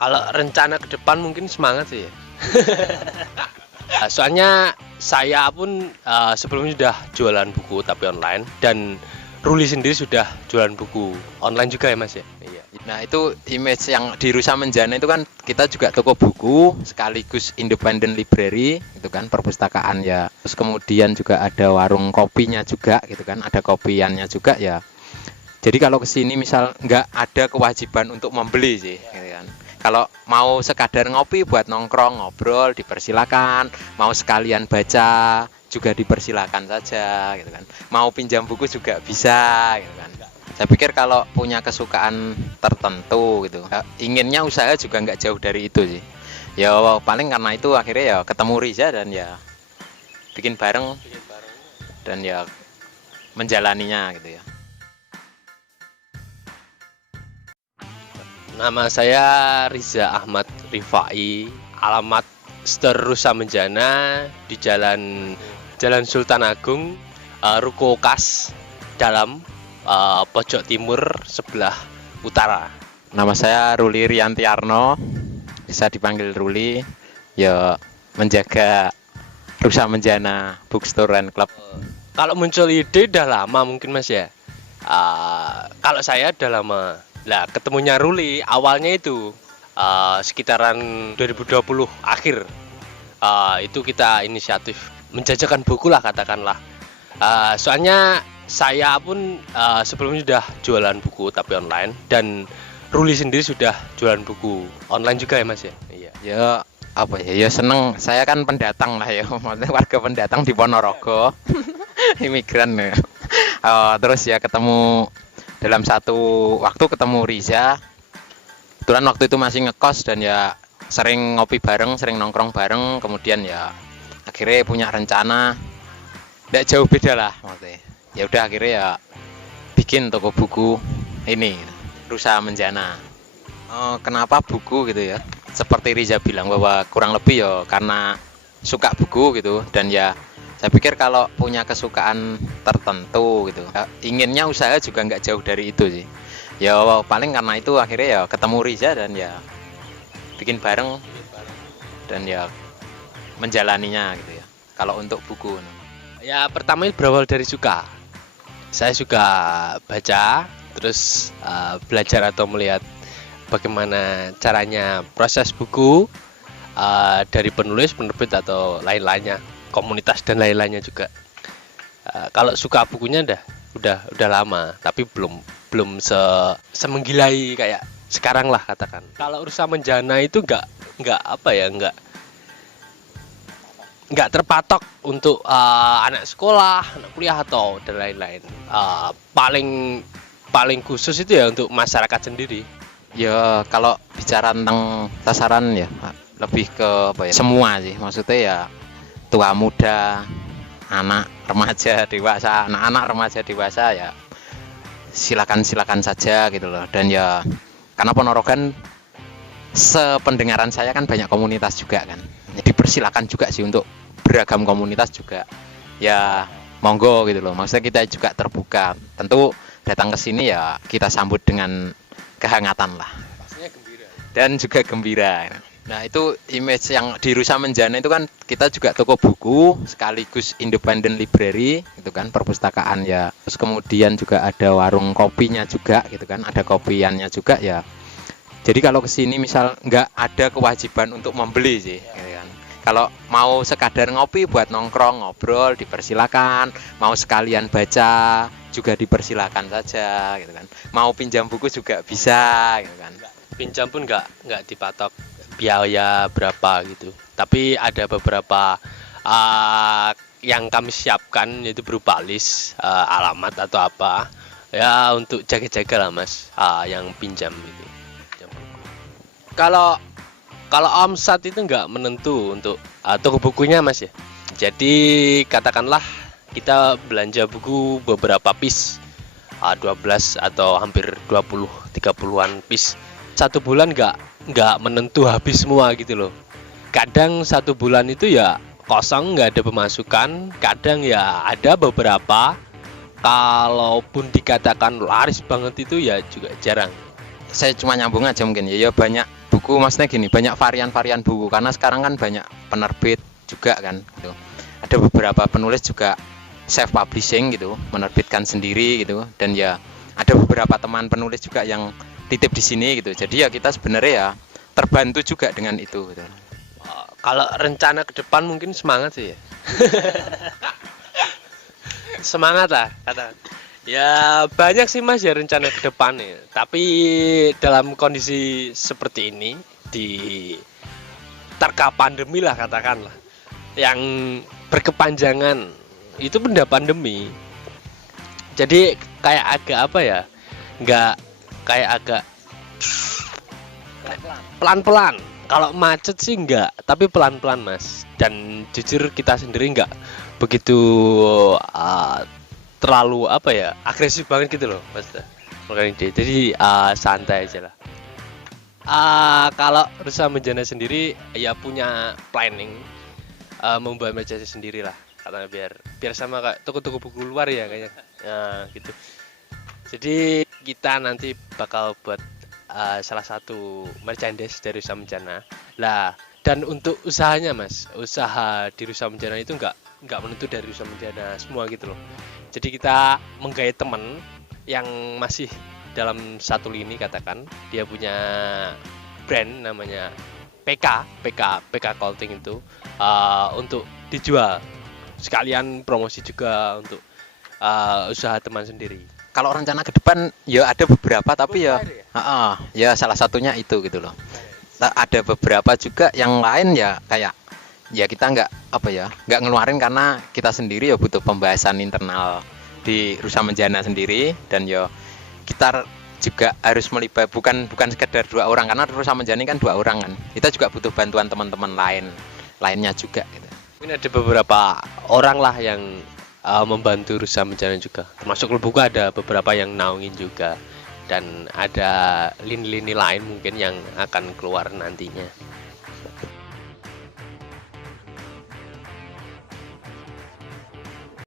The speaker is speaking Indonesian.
Kalau rencana ke depan mungkin semangat sih ya. Soalnya saya pun sebelumnya sudah jualan buku tapi online, dan Ruli sendiri sudah jualan buku online juga ya Mas ya? Iya. Nah, itu image yang di Rusa Menjana itu kan kita juga toko buku sekaligus independent library gitu kan, perpustakaan ya. Terus kemudian juga ada warung kopinya juga gitu kan, ada kopiannya juga ya. Jadi kalau ke sini misal nggak ada kewajiban untuk membeli sih gitu kan. Kalau mau sekadar ngopi buat nongkrong ngobrol dipersilakan, mau sekalian baca juga dipersilakan saja gitu kan. Mau pinjam buku juga bisa gitu kan. Saya pikir kalau punya kesukaan tertentu gitu, inginnya usaha juga nggak jauh dari itu sih. Ya paling karena itu akhirnya ya ketemu Riza dan ya bikin bareng dan ya menjalaninya gitu ya. Nama saya Riza Ahmad Rifai, alamat Store Rusa Menjana di Jalan Sultan Agung, Ruko Kas Dalam, pojok timur sebelah utara. Nama saya Ruli Riantiarno, bisa dipanggil Ruli. Ya menjaga Rusa Menjana Bookstore and Club. Kalau muncul ide udah lama mungkin Mas ya. Kalau saya udah lama. Lah ketemunya Ruli awalnya itu sekitaran 2020 akhir. Itu kita inisiatif menjajakan buku lah katakanlah. Soalnya saya pun sebelumnya sudah jualan buku tapi online, dan Ruli sendiri sudah jualan buku online juga ya Mas ya? Iya. Ya apa ya, ya seneng. Saya kan pendatang lah ya, maksudnya warga pendatang di Ponorogo, imigran ya. Terus ya ketemu dalam satu waktu ketemu Riza. Kebetulan waktu itu masih ngekos dan ya sering ngopi bareng, sering nongkrong bareng. Kemudian ya akhirnya punya rencana, tidak jauh beda lah maksudnya. Ya udah akhirnya ya bikin toko buku ini Rusa Menjana. Kenapa buku gitu ya? Seperti Riza bilang bahwa kurang lebih ya karena suka buku gitu, dan ya saya pikir kalau punya kesukaan tertentu gitu, inginnya usaha juga nggak jauh dari itu sih. Ya paling karena itu akhirnya ya ketemu Riza dan ya bikin bareng dan ya menjalaninya gitu ya. Kalau untuk buku, Ya pertama itu berawal dari suka. Saya suka baca, terus belajar atau melihat bagaimana caranya proses buku dari penulis, penerbit atau lain-lainnya, komunitas dan lain-lainnya juga. Kalau suka bukunya udah lama, tapi belum semenggilai kayak sekarang lah katakan. Kalau Rusa Menjana itu nggak apa ya, nggak terpatok untuk anak sekolah, anak kuliah atau dan lain-lain. Paling khusus itu ya untuk masyarakat sendiri. ya kalau bicara tentang sasaran ya lebih ke apa ya? Semua sih, maksudnya ya tua muda, anak remaja dewasa, anak-anak remaja dewasa ya silakan saja gitu loh. Dan ya karena Ponorogan sependengaran saya kan banyak komunitas juga kan, jadi persilakan juga sih untuk beragam komunitas juga ya, monggo gitu loh. Maksudnya kita juga terbuka, tentu datang ke sini ya kita sambut dengan kehangatan lah dan juga gembira. Nah itu image yang di Rusa Menjana itu kan kita juga toko buku sekaligus independent library gitu kan, perpustakaan ya. Terus kemudian juga ada warung kopinya juga gitu kan, ada kopiannya juga ya. Jadi kalau kesini misal nggak ada kewajiban untuk membeli sih gitu kan. Kalau mau sekadar ngopi buat nongkrong ngobrol dipersilakan, mau sekalian baca juga dipersilakan saja gitu kan. Mau pinjam buku juga bisa gitu kan. Pinjam pun nggak dipatok biaya berapa gitu, tapi ada beberapa yang kami siapkan, yaitu berupa list alamat atau apa ya, untuk jaga-jaga lah Mas, yang pinjam gitu. Kalau omset itu nggak menentu untuk toko bukunya Mas ya. Jadi katakanlah kita belanja buku beberapa piece, 12 atau hampir 20-30an piece. Satu bulan nggak menentu habis semua gitu loh. Kadang satu bulan itu ya kosong, nggak ada pemasukan. Kadang ya ada beberapa, kalaupun dikatakan laris banget itu ya juga jarang. Saya cuma nyambung aja mungkin ya, banyak buku maksudnya gini, banyak varian-varian buku karena sekarang kan banyak penerbit juga kan gitu. Ada beberapa penulis juga self publishing gitu, menerbitkan sendiri gitu, dan ya ada beberapa teman penulis juga yang titip di sini gitu. Jadi ya kita sebenarnya ya terbantu juga dengan itu gitu. Kalau rencana ke depan mungkin semangat sih ya. Semangat lah kata. Ya banyak sih Mas ya rencana ke depan ya. Tapi dalam kondisi seperti ini di terka pandemi lah katakanlah yang berkepanjangan itu benda pandemi. Jadi kayak agak apa ya? Nggak kayak agak pelan-pelan. Kalau macet sih enggak, tapi pelan-pelan Mas. Dan jujur kita sendiri enggak begitu terlalu apa ya, agresif banget gitu loh Mas. Jadi santai aja lah. Kalau Rusa Menjana sendiri ya punya planning membuat meja sendiri lah, karena biar sama kayak toko-toko buku luar ya kayaknya. Gitu. Jadi kita nanti bakal buat salah satu merchandise dari Rusa Menjana lah. Dan untuk usahanya Mas, usaha di Rusa Menjana itu nggak menentu dari Rusa Menjana semua gitu loh. Jadi kita menggait teman yang masih dalam satu lini, katakan dia punya brand namanya PK Clothing itu untuk dijual, sekalian promosi juga untuk usaha teman sendiri. Kalau rencana ke depan ya ada beberapa, tapi ya salah satunya itu gitu loh. Ada beberapa juga yang lain ya kayak ya kita nggak ngeluarin karena kita sendiri ya butuh pembahasan internal di Rusa Menjana sendiri, dan ya kita juga harus melibat bukan sekedar 2 orang, karena Rusa Menjana kan 2 orang kan. Kita juga butuh bantuan teman-teman lainnya juga gitu. Mungkin ada beberapa orang lah yang membantu Rusa Menjana juga, termasuk buku ada beberapa yang naungin juga, dan ada lini-lini lain mungkin yang akan keluar nantinya.